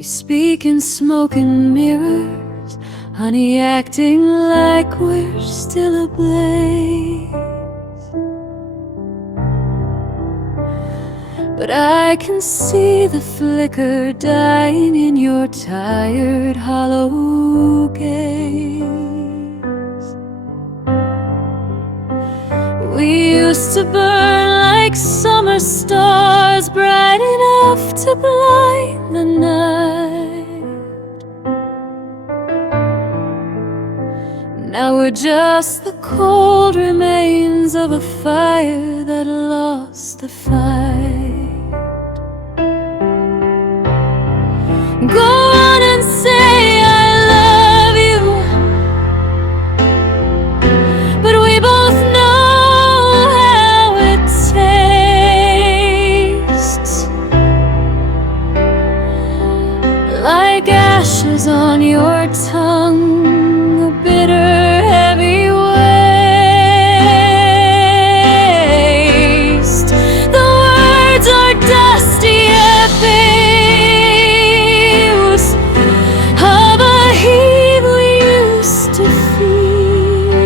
You speak in smoke and mirrors, honey, acting like we're still ablaze. But I can see the flicker dying in your tired, hollow gaze. We used to burn like summer stars, bright enough to blind the night. Now we're just the cold remains of a fire that lost the fight. Go on and say I love you, but we both know how it tastes. Like ashes on your tongue, a bitter, heavy waste. The words are dusty echoes of a heat we used to feel,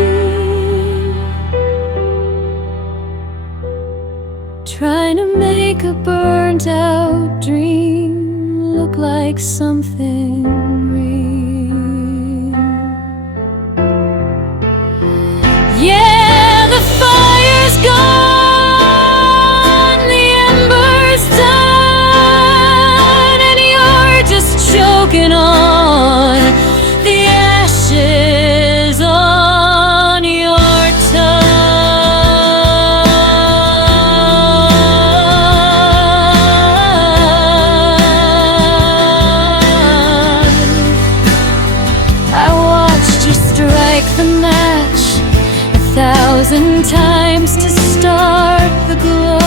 trying to make a burnt out dream look like something real. Yeah, the fire's gone, the ember's done, and you're just choking on the ashes on your tongue. I watched you strike the match 1,000 times to start the glow,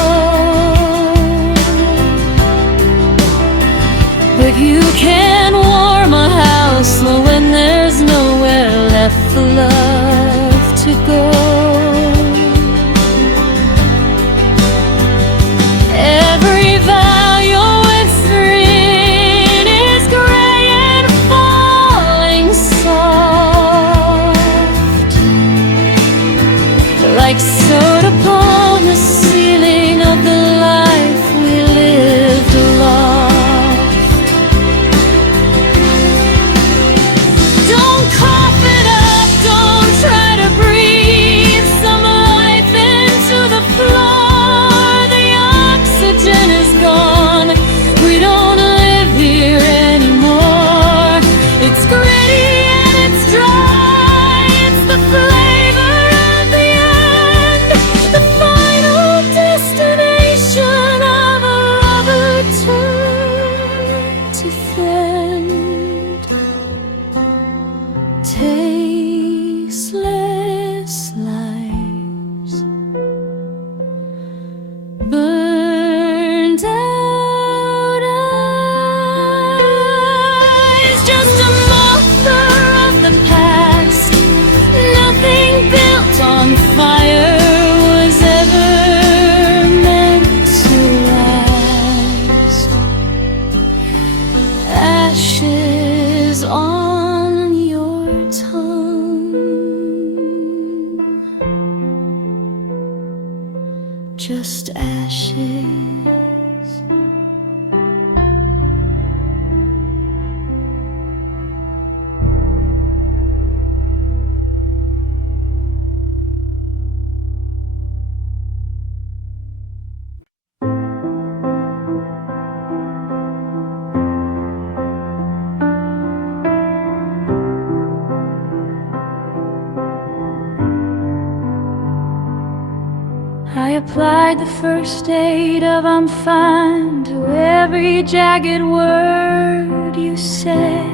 but you can warm a house when there's nowhere left for love to go. Every vow you're whispering is gray and falling soft, like soda upon the ceiling of the life we lived aloft. Don't cough it up, don't try to breathe some life into the floor. The oxygen is gone, we don't live here anymore. It's gritty and it's dry, it's the flavor of the end, the final destination of a lover turned to friend. Tasteless lives, burned out eyes, just a mother of the past. Nothing built on fire was ever meant to last. Ashes on your tongue, just ashes. I applied the first aid of I'm fine to every jagged word you said.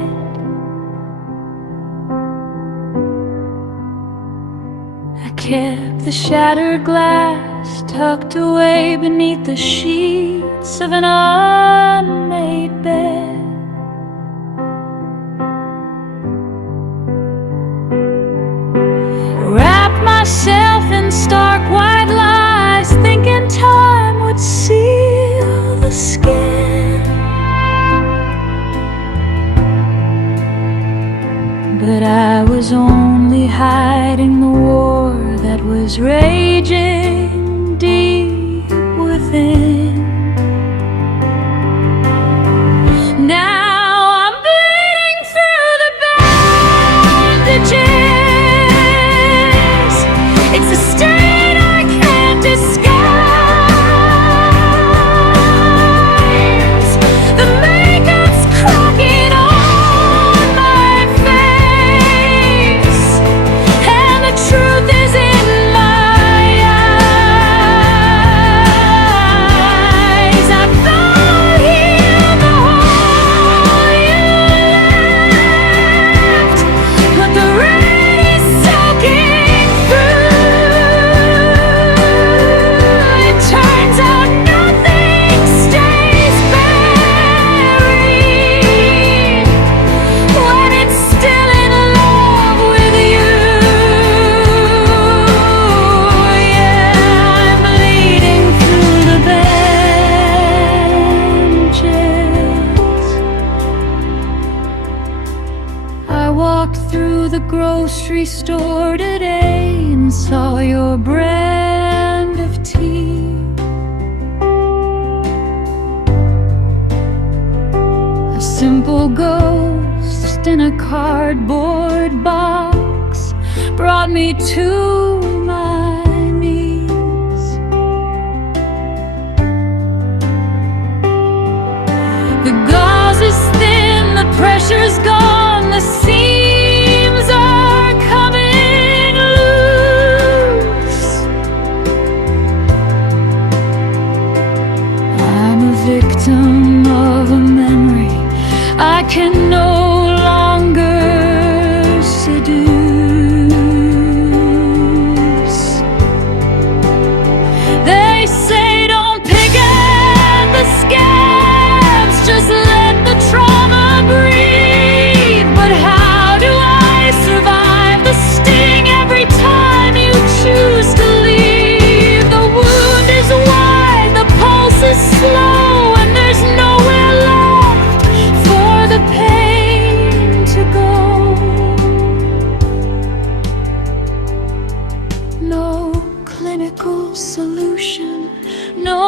I kept the shattered glass tucked away beneath the sheets of an unmade bed. Wrapped myself in stark white lies, thinking time would seal the skin. but I was only hiding the war that was raging deep within. Now I'm bleeding through the bandages. It's a stain I can't disguise. The makeup's cracking on my face, and the truth is in my eyes. I thought healed the hole you left, but the rain is soaking through. It turns out nothing stays buried when it's still in love with you. Yeah, I'm bleeding through the bandages. I walked through the grocery store today and saw your brand of tea. A simple ghost in a cardboard box brought me to my knees. The gauze is thin, the pressure's gone, the seams are coming loose. I'm a victim of a memory I can no longer seduce. They say don't pick at the scabs, just let the trauma breathe. But how do I survive the sting every time you choose to leave? The wound is wide, the pulse is slow, and there's nowhere left for the pain to go. No clinical solution, no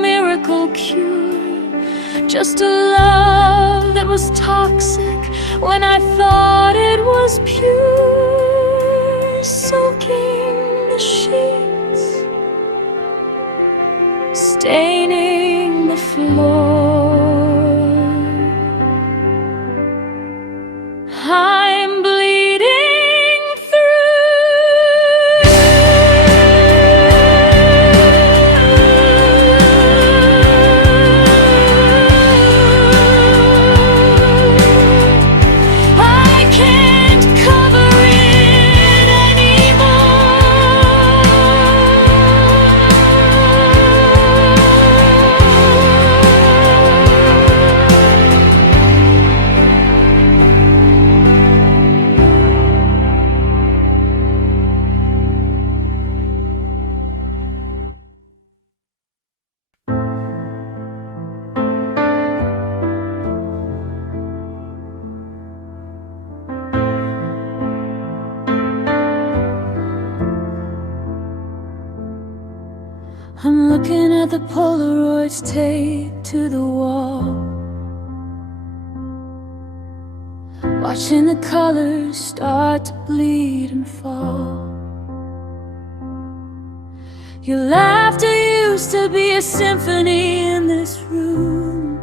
miracle cure, just a love that was toxic when I thought it was pure, soaking the sheets, staining the floor. I'm bleeding through. I can't cover it anymore. I'm looking at the Polaroids taped to the wall, watching the colors start to bleed and fall. Your laughter used to be a symphony in this room.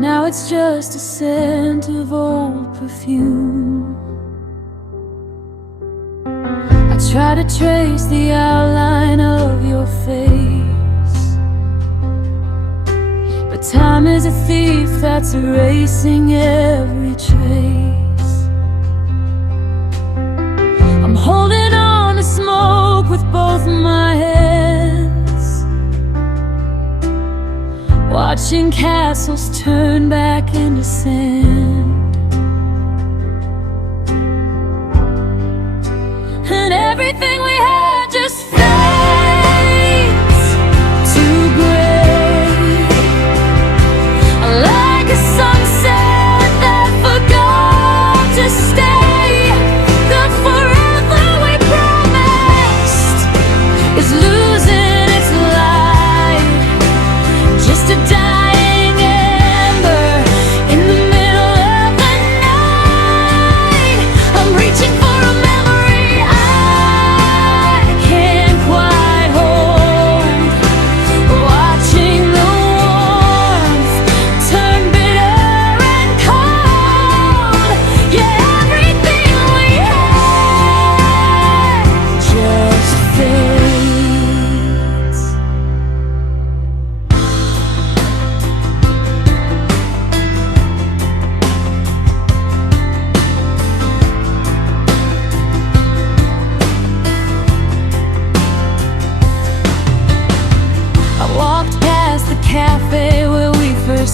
Now it's just a scent of old perfume. I try to trace the outline of your face, but time is a thief that's erasing every trace. I'm holding on to smoke with both my hands, watching castles turn back into sand. And everything we had just fades to gray, like a sunset that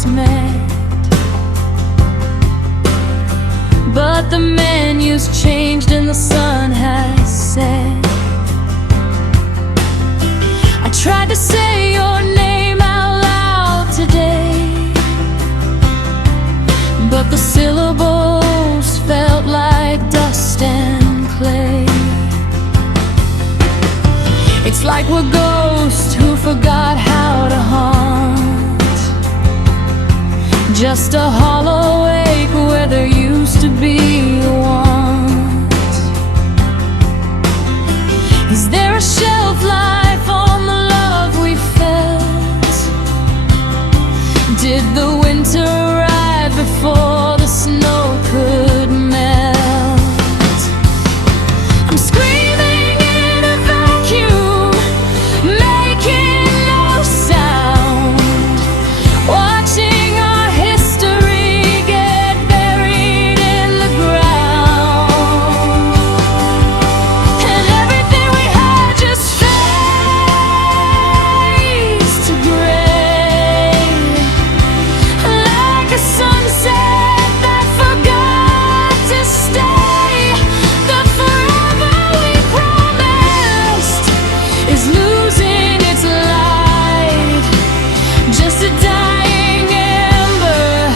first met. But the menu's changed and the sun has set. I tried to say your name out loud today, but the syllables felt like dust and clay. It's like we're ghosts who forgot how to haunt, just a hollow ache where there used to be a want. Is there a shelf life on the love we felt? Did the winter arrive before the snow could melt? I'm screaming in a vacuum, making no sound, watching our history get buried in the ground. And everything we had just fades to gray, like a sunset that forgot to stay. The forever we promised is losing its light, just a dying ember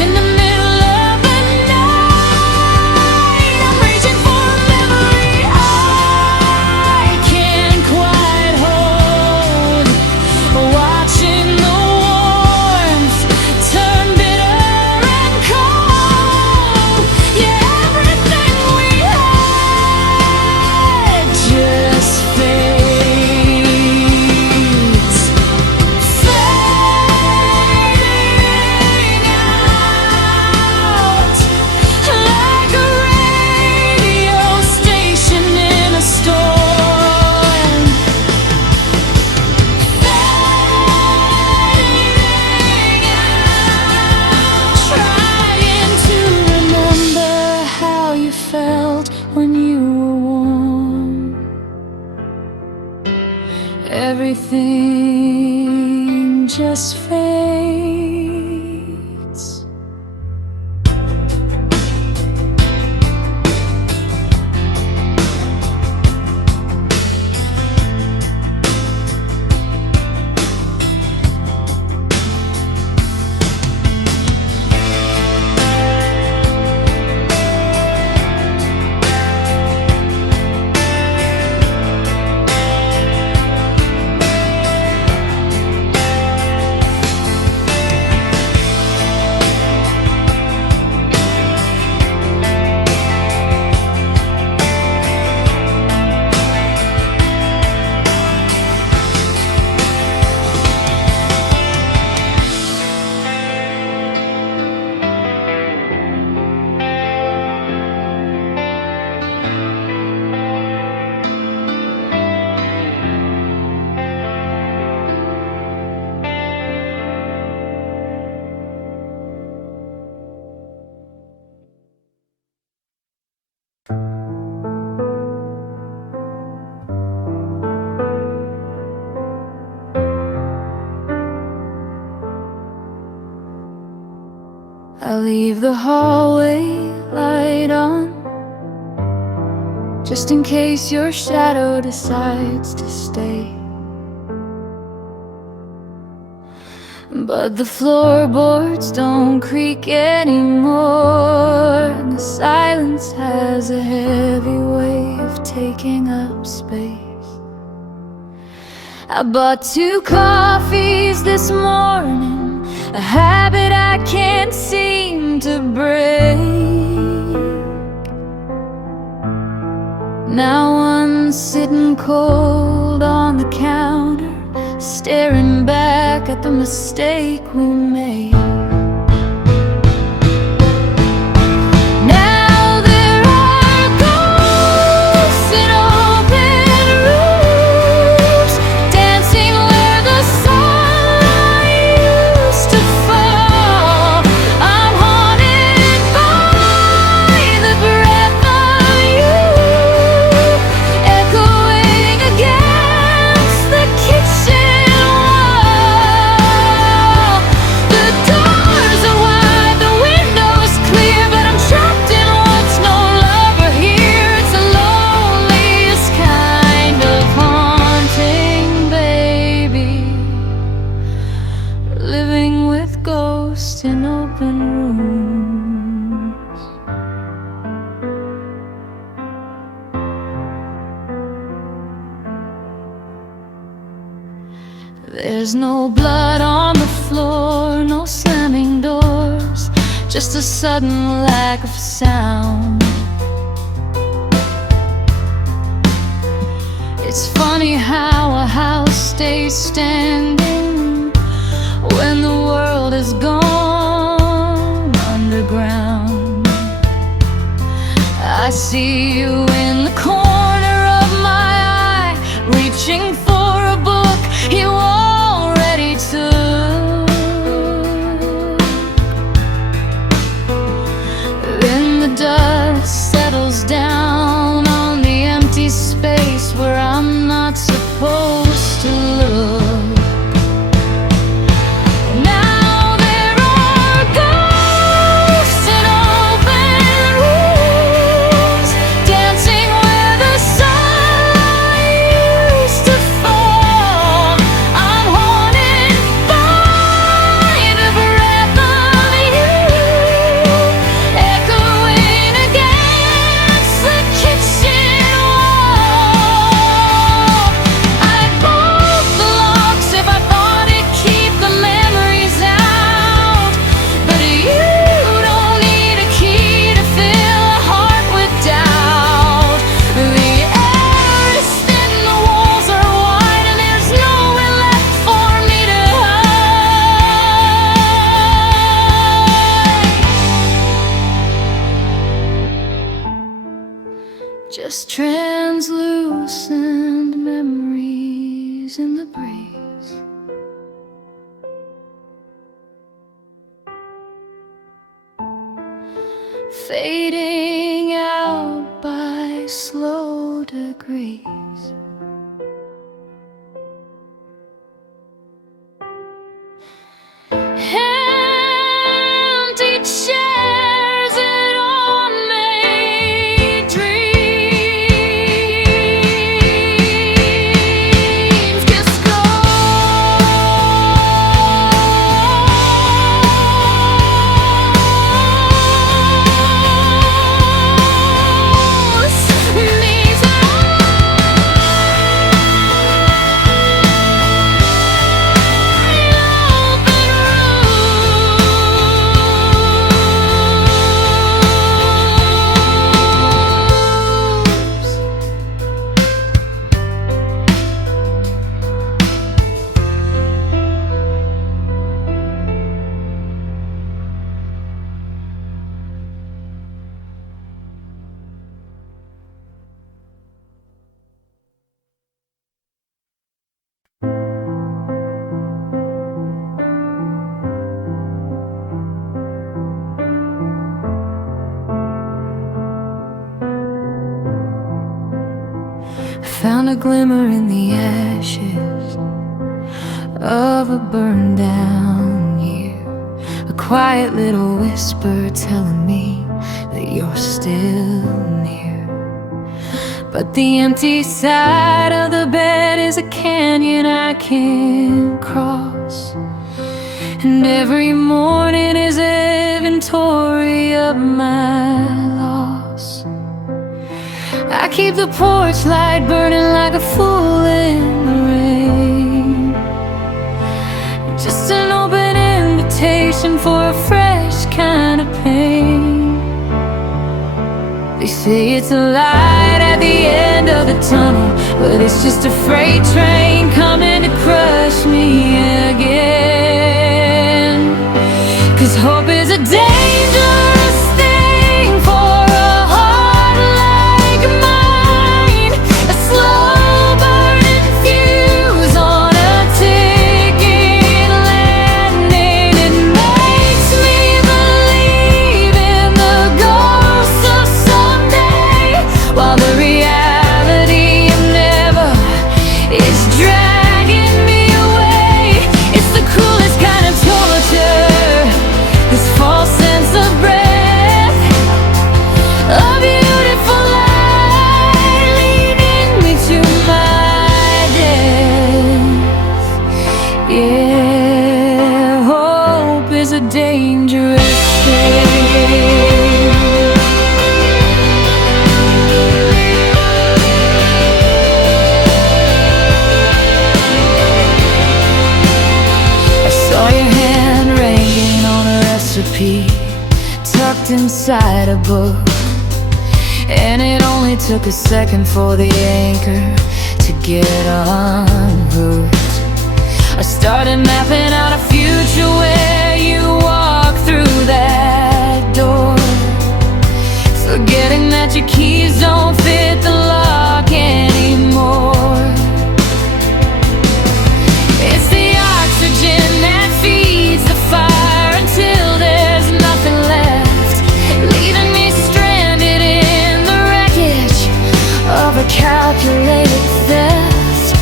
in the middle of the night. I'm reaching for a memory I can't quite hold, watching the warmth turn bitter and cold. Yeah, everything we had just fades, fading out like a radio station in a storm. Fading out, trying to remember how you felt when you were warm. Everything just fades. I'll leave the hallway light on, just in case your shadow decides to stay. But the floorboards don't creak anymore, and the silence has a heavy way of taking up space. I bought 2 coffees this morning, a habit I can't seem to break. Now one's sitting cold on the counter, staring back at the mistake we made. Now there are ghosts in open rooms, dancing where the sunlight used to fall. I'm haunted by the breath of you, echoing against the kitchen wall. The There's no blood on the floor, no slamming doors, just a sudden lack of sound. It's funny how a house stays standing when the world is gone underground. I see you in the corner of my eye, reaching for a book you already took. Then the dust settles down on the empty space where I'm not supposed to look. Just translucent memories in the breeze. Fading out by slow degrees. Empty chairs that all made dreams just found a glimmer in the ashes of a burned down year, a quiet little whisper telling me that you're still near. But the empty side of the bed is a canyon I can't cross, and every morning is inventory of my loss. I keep the porch light burning like a fool in the rain, just an open invitation for a fresh kind of pain. They say it's a light at the end of the tunnel, but it's just a freight train coming to crush me again. 'Cause hope is a dangerous thing for a heart like mine, a slow burning fuse on a ticking landing. It makes me believe in the ghosts of someday, while the reality of never is dragging me away. It's the book, and it only took a second for the anchor to get unhooked. I started mapping out a future where you walk through that door, forgetting that your keys don't fit the lock anymore. It's the oxygen that feeds the fire until there's nothing left, leaving me stranded in the wreckage of a calculated theft.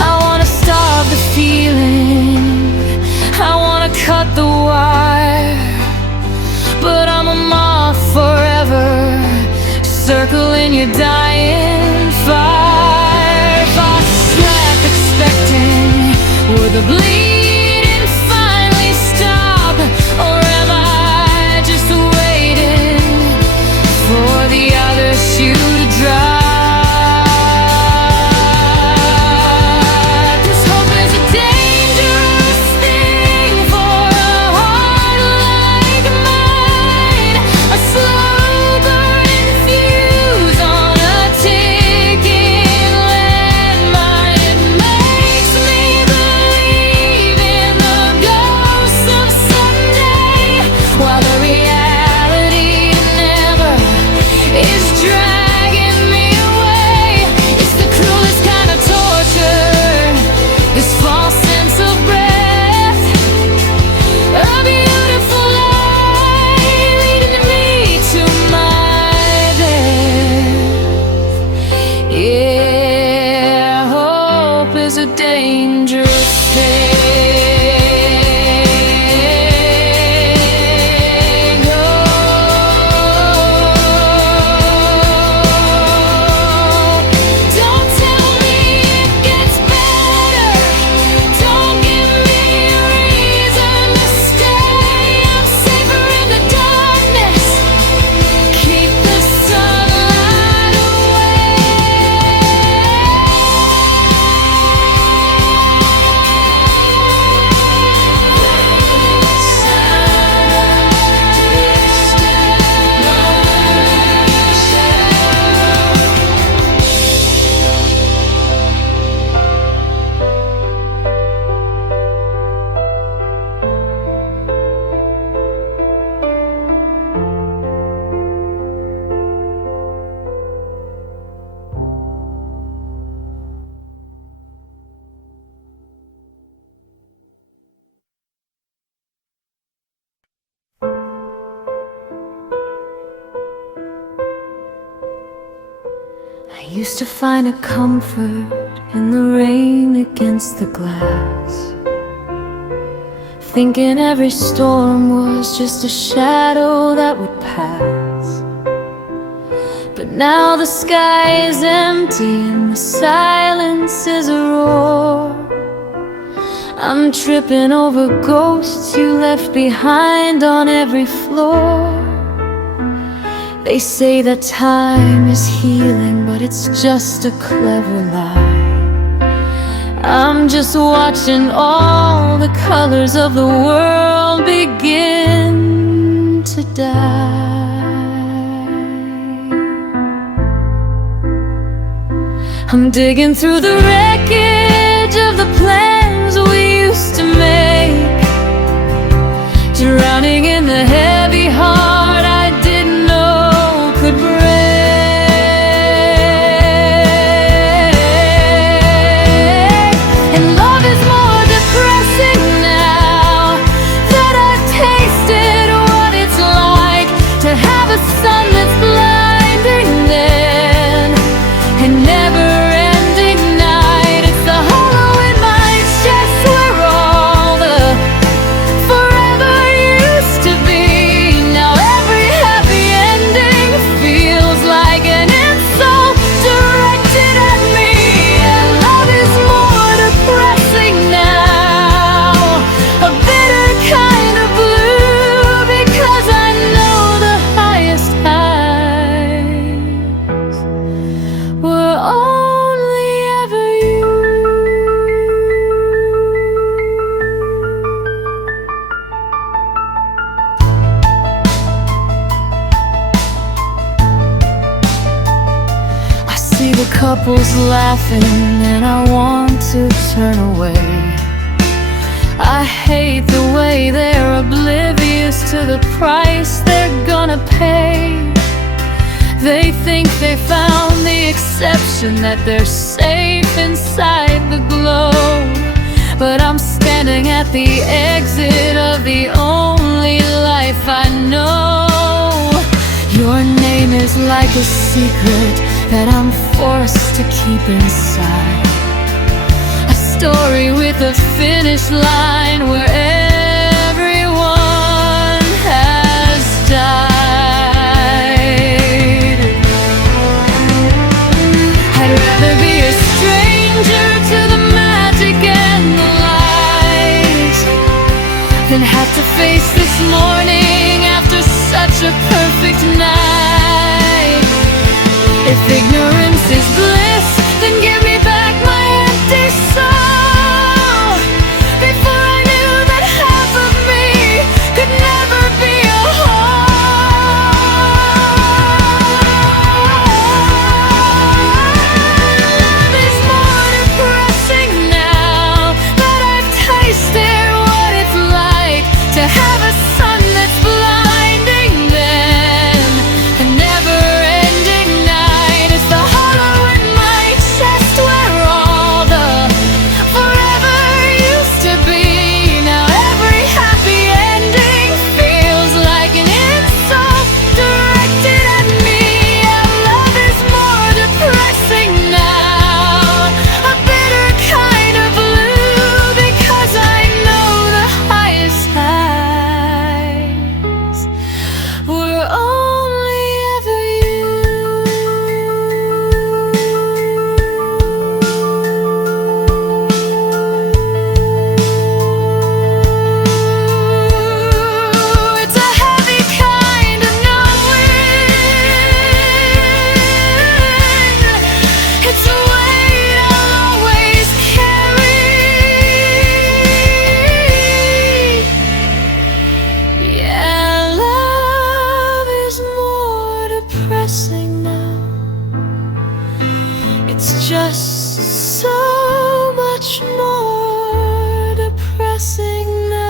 I wanna starve the feeling, I wanna cut the wire, but I'm a moth forever, circling your dying fire. If I slept expecting, would the bleeding finally stop, or am I just waiting for the other shoe to drop? Is a dangerous thing. Oh, don't tell me it gets better. Don't give me a reason to stay. I'm safer in the darkness. Keep the sunlight away. I used to find a comfort in the rain against the glass, thinking every storm was just a shadow that would pass. But now the sky is empty and the silence is a roar. I'm tripping over ghosts you left behind on every floor. They say that time is healing, but it's just a clever lie. I'm just watching all the colors of the world begin to die. I'm digging through the wreckage of the plans we used to make, drowning in the heavy heart I didn't know could break. And love is more depressing now that I've tasted what it's like to have a sun that's blinding then, and never-ending night. It couples laughing and I want to turn away. I hate the way they're oblivious to the price they're gonna pay. They think they found the exception, that they're safe inside the globe. But I'm standing at the exit of the only life I know. Your name is like a secret that I'm forced to keep inside, a story with a finish line where everyone has died. I'd rather be a stranger to the magic and the light than have to face this morning after such a perfect night. If ignorance is bliss, then give me back my empty soul. Before I knew that half of me could never be a whole. Love is more depressing now that I've tasted what it's like to have a sun that's blinding them, a never-ending night. It's the hollow in my chest where all the forever used to be. Now every happy ending feels like an insult directed at me. Our love is more depressing now, a bitter kind of blue, because I know the highest highs were only ever you. It's a heavy kind of knowing. It's a weight I'll always carry. Yeah, love is more depressing now. It's just so much more depressing now.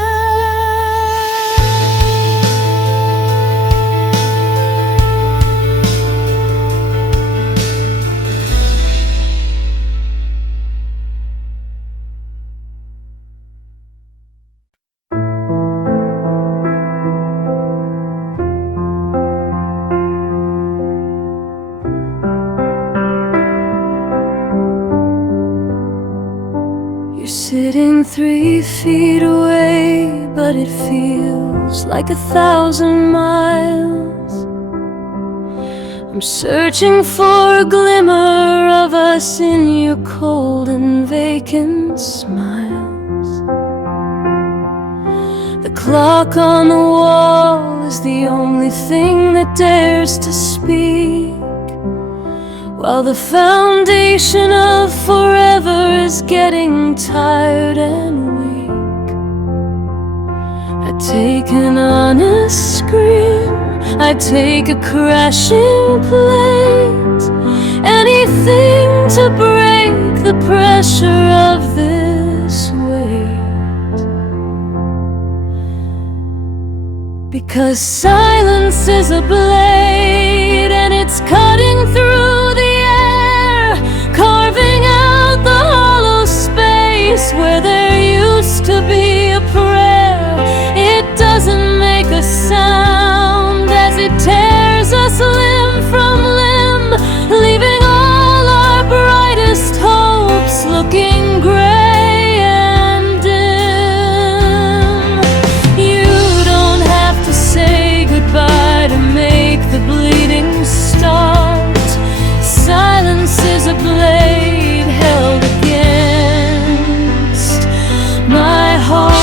You're sitting 3 feet away, but it feels like 1,000 miles. I'm searching for a glimmer of us in your cold and vacant smiles. The clock on the wall is the only thing that dares to speak, while the foundation of forever is getting tired and weak. I'd take an honest scream, I'd take a crashing plate, anything to break the pressure of this weight. Because silence is a blade, and it's cutting through the air, carving out the hollow space where there used to be a prayer. It doesn't make a sound as it tears us limb from limb, leaving all our brightest hopes looking gray and dim. You don't have to say goodbye to make the bleeding start. Silence is a blade held against my heart.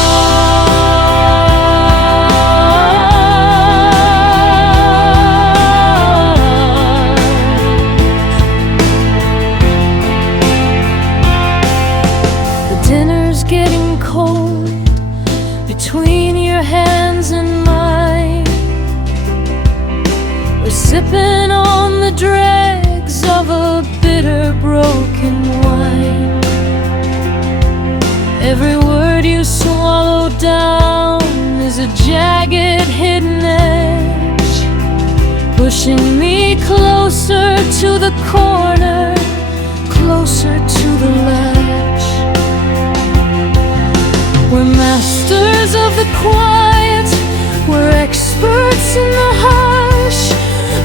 The dinner's getting cold between your hands and mine. We're sipping on the dregs dregs of a bitter broken wine. Every word you swallow down is a jagged hidden edge, pushing me closer to the corner, closer to the ledge. We're masters of the quiet, we're experts in the harsh,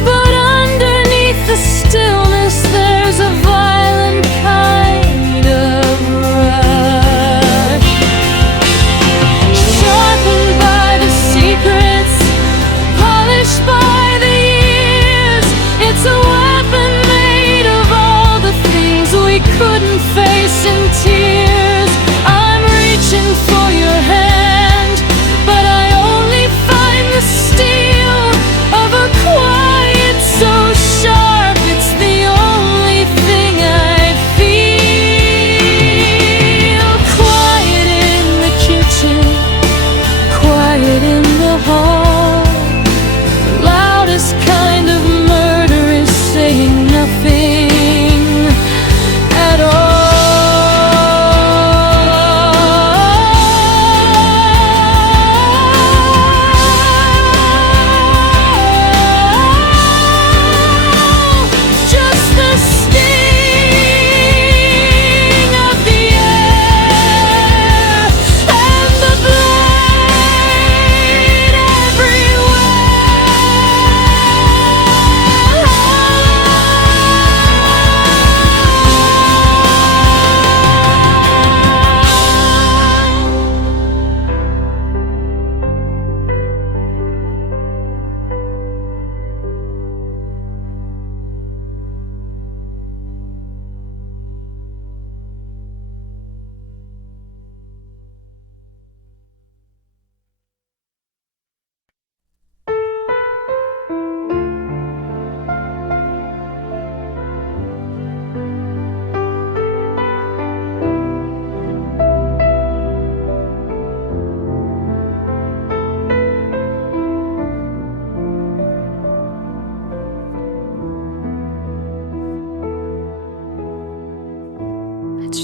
but underneath the stillness there's a violent kind of rush. Sharpened by the secrets, polished by the years, it's a weapon made of all the things we couldn't face in tears. I'm reaching for your hand, but I only find the steel of a quiet so sharp it's the only thing I feel. Quiet in the kitchen, quiet in the hall. The loudest kind of murder is saying nothing at all. Just the sting of the air and the blade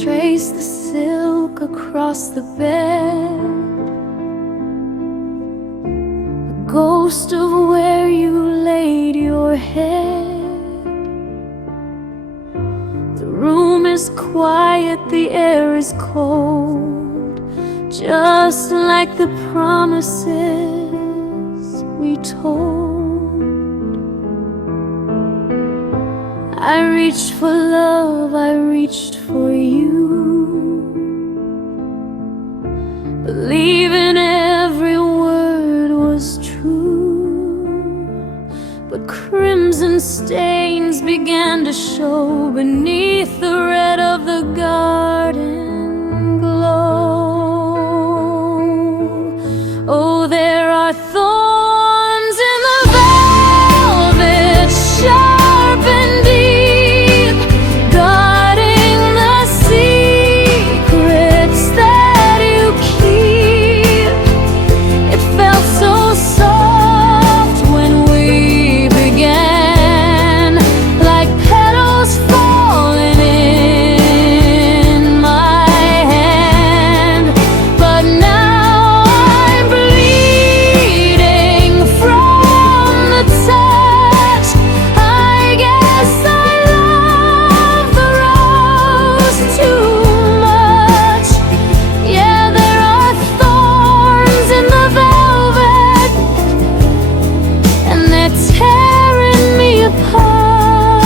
trace the silk across the bed, the ghost of where you laid your head. The room is quiet, the air is cold, just like the promises we told. I reached for love, I reached for you, believing every word was true. But crimson stains began to show beneath the red of the garden glow. Oh, there are thorns in the velvet, sharp and deep, guarding the secrets that you keep. It felt so soft when we began, like petals falling in my hand. But now I'm bleeding from the touch. I guess I love the rose too much. Yeah, there are thorns in the velvet, and they're tearing me apart.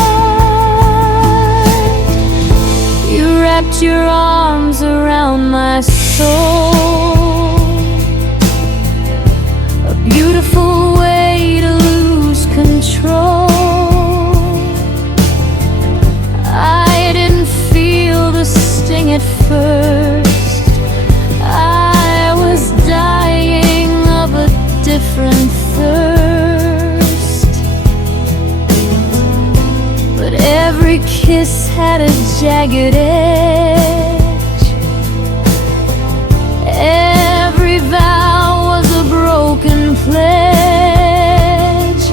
You wrapped your arms around my soul, a beautiful way to lose control. I didn't feel the sting at first, I was dying of a different thirst. But every kiss had a jagged edge, every vow was a broken pledge.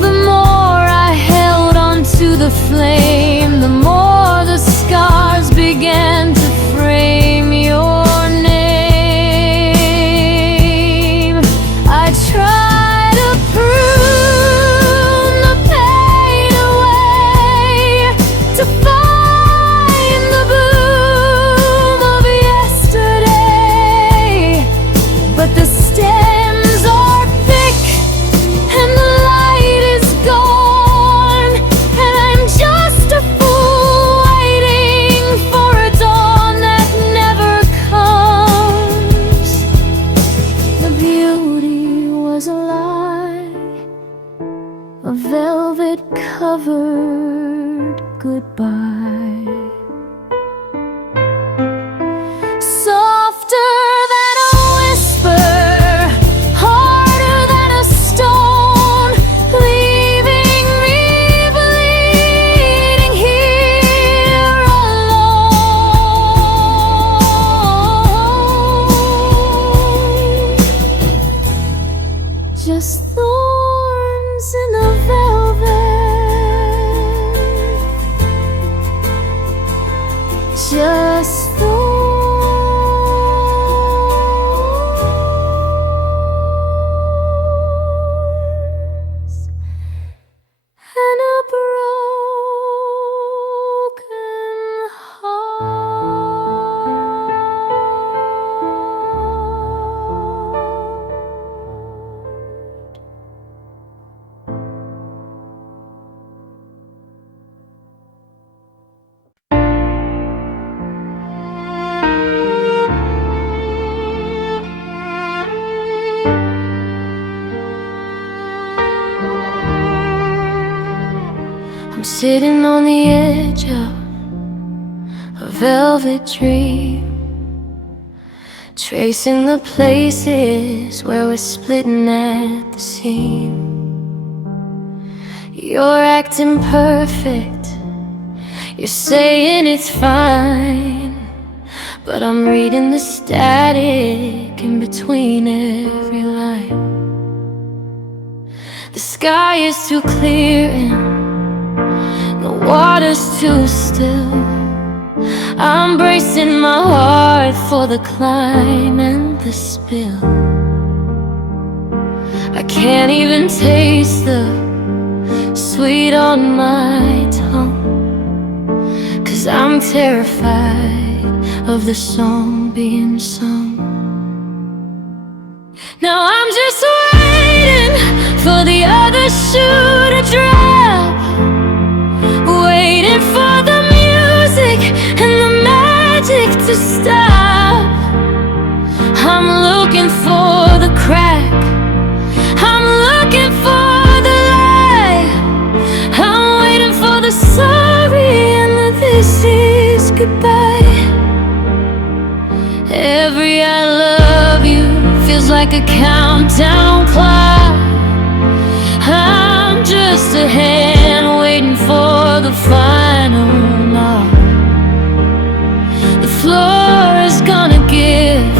The more I held on to the flame, velvet covered goodbye. Softer than a whisper, harder than a stone, leaving me bleeding here alone. Just thorns in the velvet. Just thorns and a broken heart. I'm sitting on the edge of a velvet dream, tracing the places where we're splitting at the seam. You're acting perfect, you're saying it's fine, but I'm reading the static in between every line. The sky is too clear and the water's too still. I'm bracing my heart for the climb and the spill. I can't even taste the sweet on my tongue, 'cause I'm terrified of the song being sung. Now I'm just waiting for the other shoe to drop, waiting for the music and the magic to stop. I'm looking for the crack, I'm looking for the light, I'm waiting for the sorry and the this is goodbye. Every I love you feels like a countdown clock. I'm just a hand waiting for the final knock. The floor is gonna give,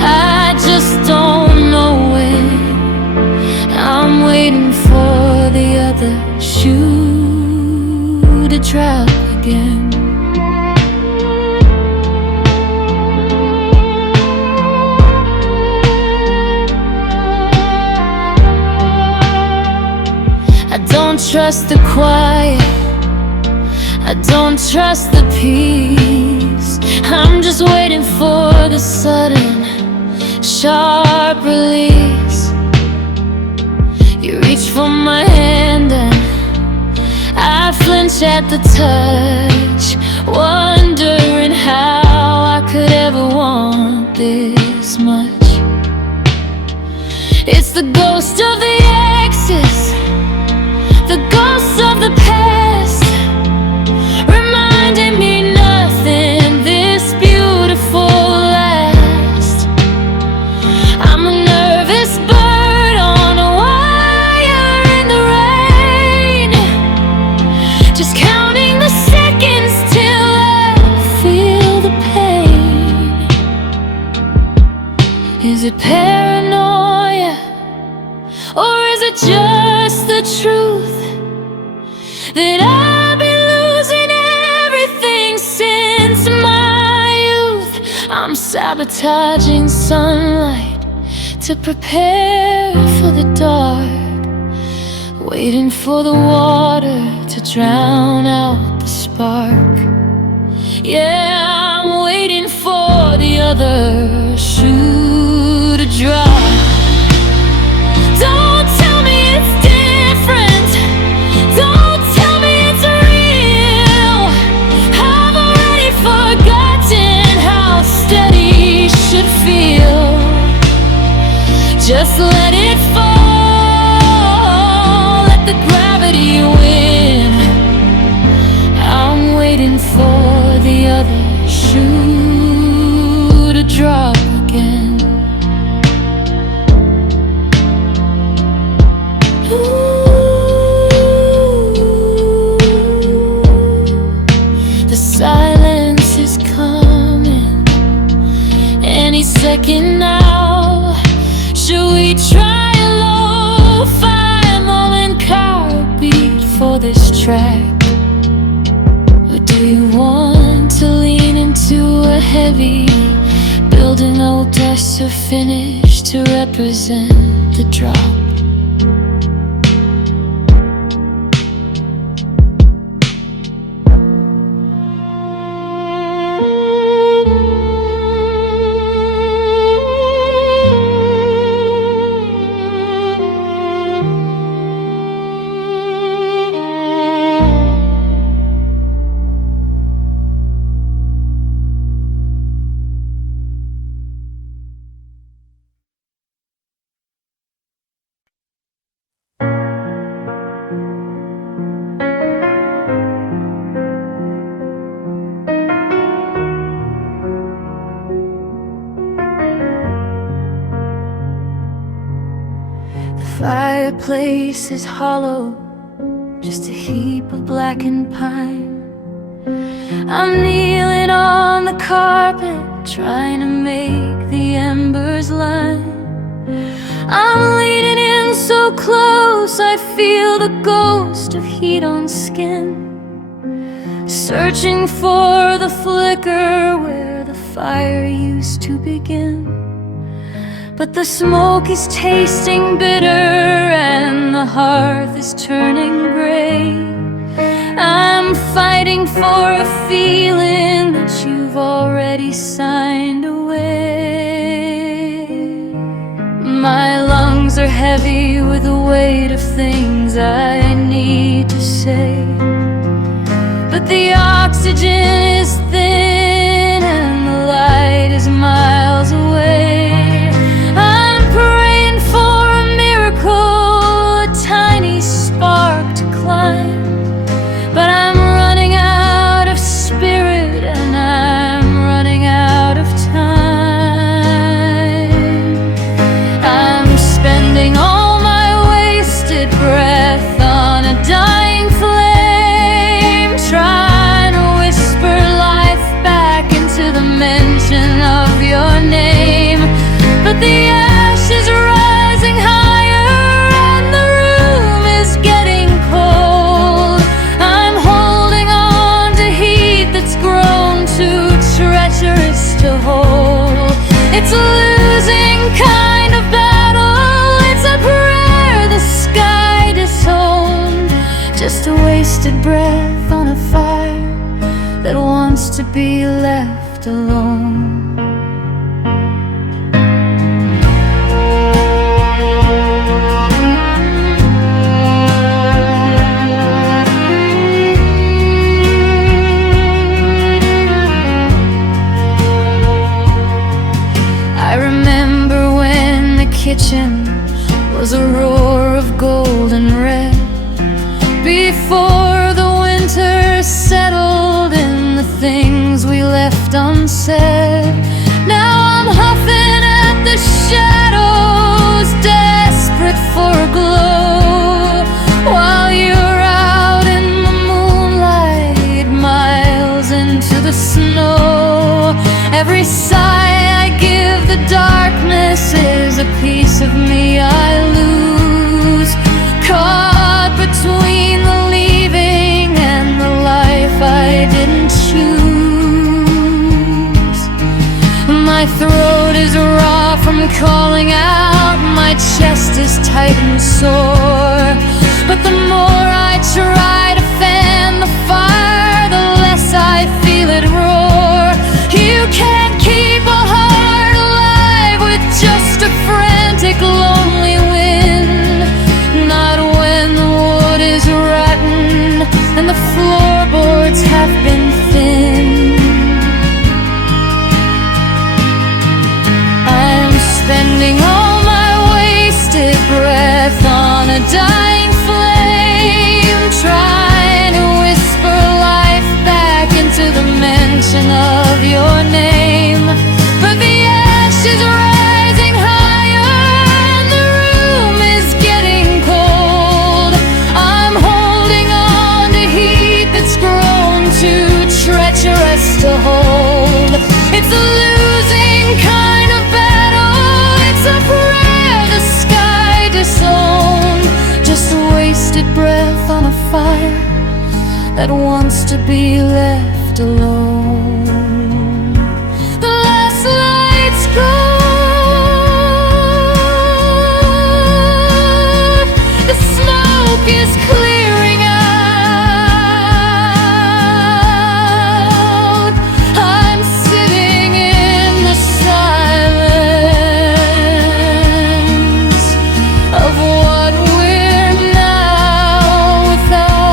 I just don't know when. I'm waiting for the other shoe to drop again. I don't trust the quiet, I don't trust the peace. I'm just waiting for the sudden, sharp release. You reach for my hand and I flinch at the touch, wondering how I could ever want this much. It's the ghost of the exes, the ghosts of the past, reminding me nothing this beautiful lasts. I'm a nervous bird on a wire in the rain, just counting the seconds till I feel the pain. Is it paranoia, or is it just the truth that I've been losing everything since my youth? I'm sabotaging sunlight to prepare for the dark, waiting for the water to drown out the spark. Yeah, I'm waiting for the other shoe to drop. Don't tell me it's different, don't tell me it's real. I've already forgotten how steady should feel. Just let it fall, let the gravity for this track? Or do you want to lean into a heavy, building old dust or finish to represent the drop? Fireplace is hollow, just a heap of blackened pine. I'm kneeling on the carpet, trying to make the embers line. I'm leaning in so close, I feel the ghost of heat on skin, searching for the flicker where the fire used to begin. But the smoke is tasting bitter and the hearth is turning gray. I'm fighting for a feeling that you've already signed away. My lungs are heavy with the weight of things I need to say, but the oxygen is thin and the light is miles away. But I'm running out of spirit and I'm running out of time. I'm spending all my wasted breath on a dying flame, trying to whisper life back into the mention of your name. But the ash is rising higher and the room is getting cold. Too treacherous to hold. It's a losing kind of battle. It's a prayer the sky disowned. Just a wasted breath on a fire that wants to be left alone. Kitchen was a roar of gold and red before the winter settled in the things we left unsaid. Now I'm huffing at the shadows, desperate for a glow, while you're out in the moonlight, miles into the snow. Every sigh I give the darkness is a piece of me I lose, caught between the leaving and the life I didn't choose. My throat is raw from calling out, my chest is tight and sore, but the more I try to fan the fire, the less I feel it roar. You can't keep a heart alive with just a frantic, lonely wind, not when the wood is rotten and the floorboards have been thinned. I'm spending all my wasted breath on a dying flame, trying to whisper life back into the mention of your name. But the ash is rising higher and the room is getting cold. I'm holding on to heat that's grown too treacherous to hold. It's a losing kind of battle. It's a prayer the sky disowned. Just a wasted breath on a fire that wants to be left alone. The last light's gone, the smoke is clearing out. I'm sitting in the silence of what we're now without.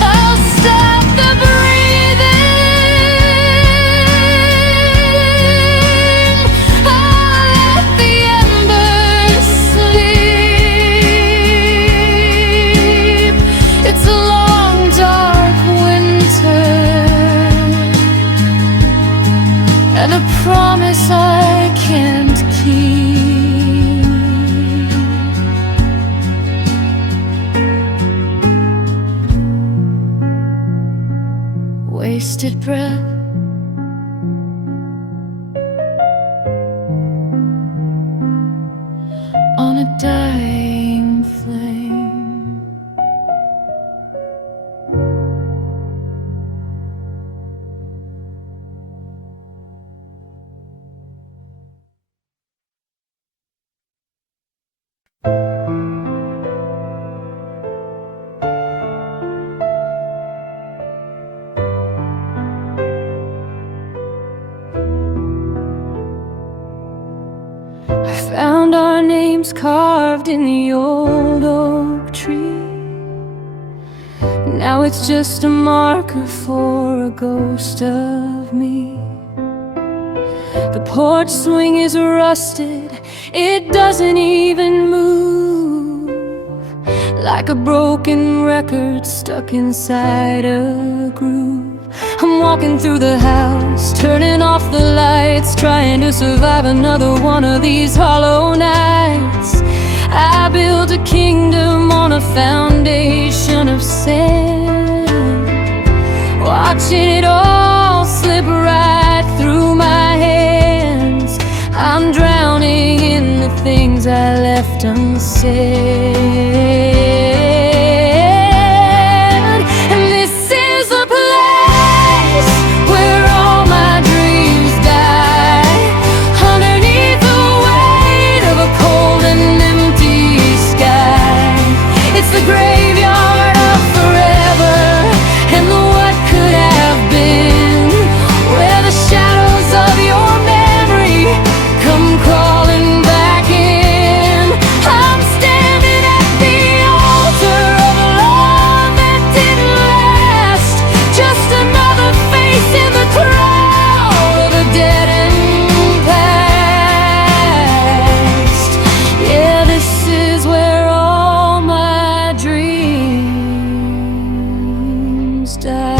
I'll stop the breathing, I'll let the embers sleep. It's a long dark winter, and a promise I can't keep. Wasted breath, on a dying flame. I found our names carved in the old oak tree. Now it's just a marker for a ghost of me. The porch swing is rusted, it doesn't even move, like a broken record stuck inside a groove. I'm walking through the house, turning off the lights, trying to survive another one of these hollow nights. I built a kingdom on a foundation of sand, watching it all slip right through my hands. I'm drowning in the things I left unsaid. The graveyard of forever, and the what could have been, where the shadows of your memory come crawling back in. I'm standing at the altar of love that didn't last, just another face in the crowd of a dead-end past. Yeah, this is where all my dreams die.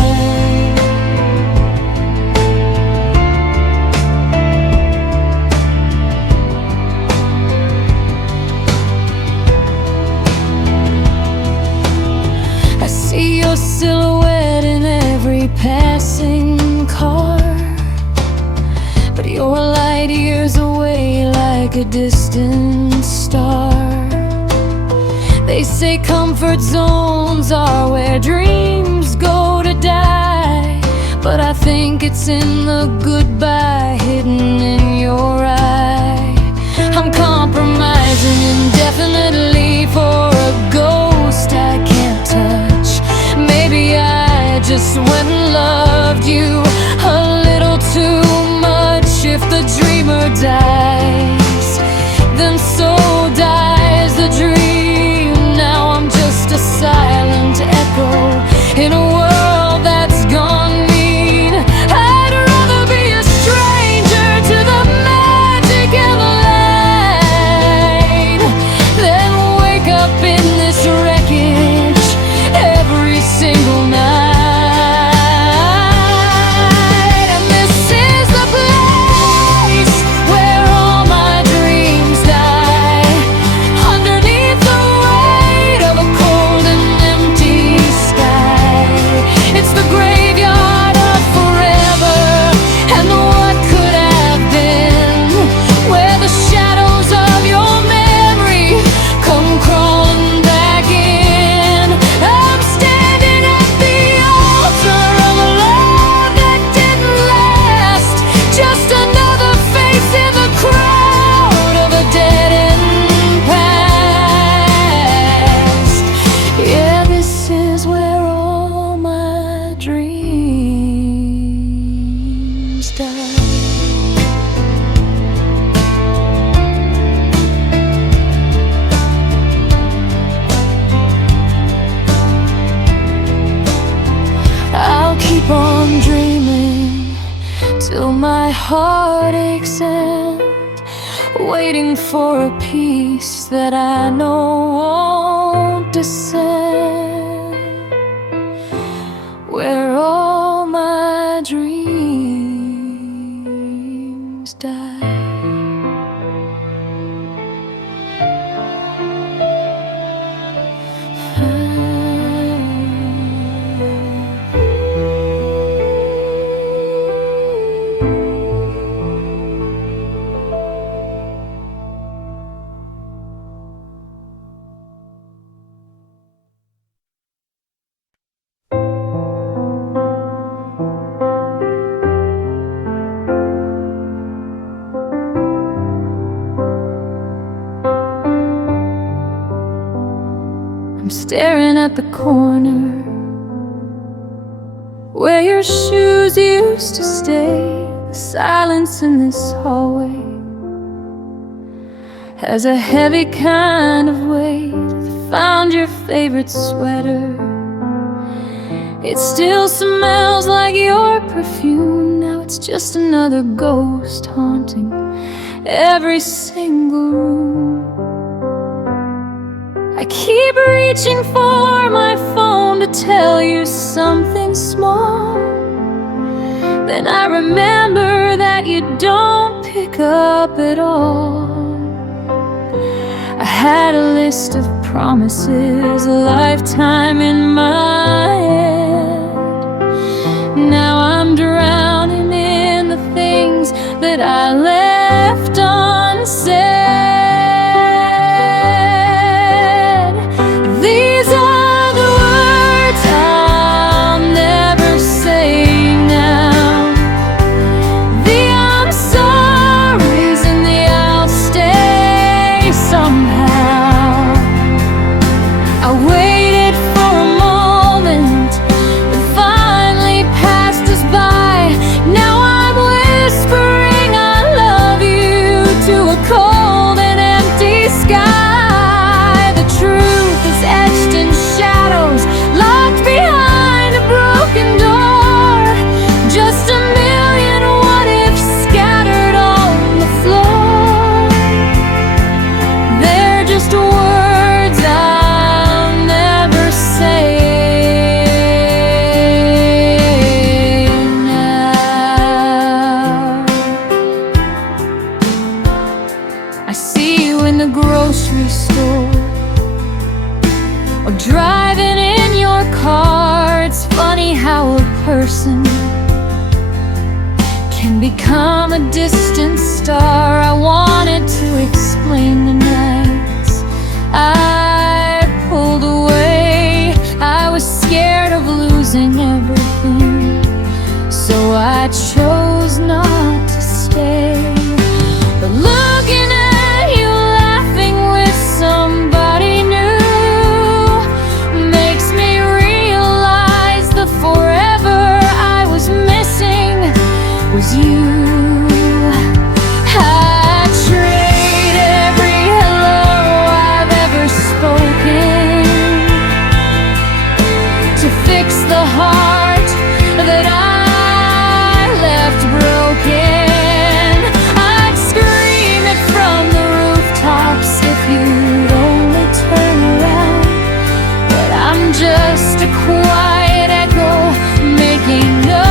I see your silhouette in every passing car, but you're light years away like a distant star. They say comfort zones are where dreams go to die, but I think it's in the goodbye hidden in your eye. I'm compromising indefinitely for a ghost I can't touch. Maybe I just went and loved you a little too much. If the dreamer dies, then so dies the dream. Now I'm just a silent echo in a world that's gone mean. I'd rather be a stranger to the magic and the light than wake up in till my heart aches and waiting for a peace that I know won't descend, where all my dreams die. I'm staring at the corner where your shoes used to stay. The silence in this hallway has a heavy kind of weight. Found your favorite sweater. It still smells like your perfume. Now it's just another ghost haunting every single room. I keep reaching for my phone to tell you something small. Then I remember that you don't pick up at all. I had a list of promises, a lifetime in my head. Now I'm drowning in the things that I left unsaid. I see you in the grocery store, or driving in your car. It's funny how a person can become a distant star. I wanted to explain the nights I pulled away. I was scared of losing everything, so I chose not to stay. But looking at you laughing with somebody new makes me realize the forever I was missing was you. I'd trade every hello I've ever spoken to fix the heart that I left broken. I'd scream it from the rooftops if you'd only turn around, but I'm just a quiet echo making no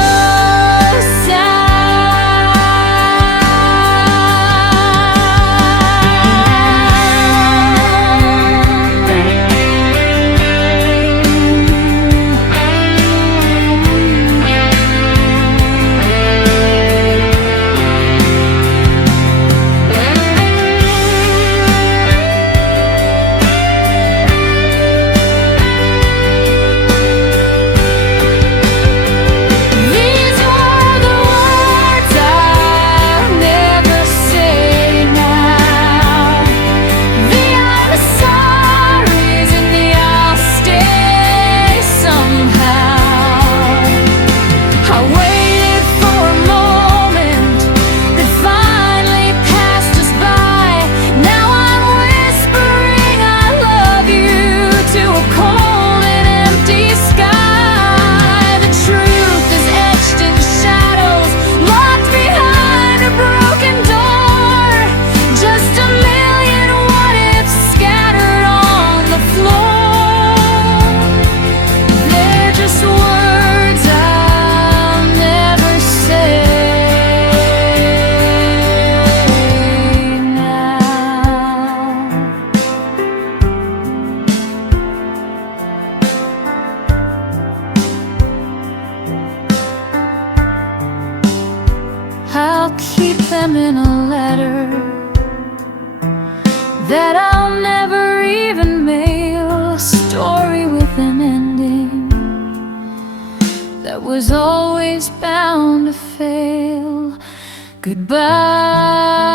them in a letter that I'll never even mail, a story with an ending that was always bound to fail. Goodbye.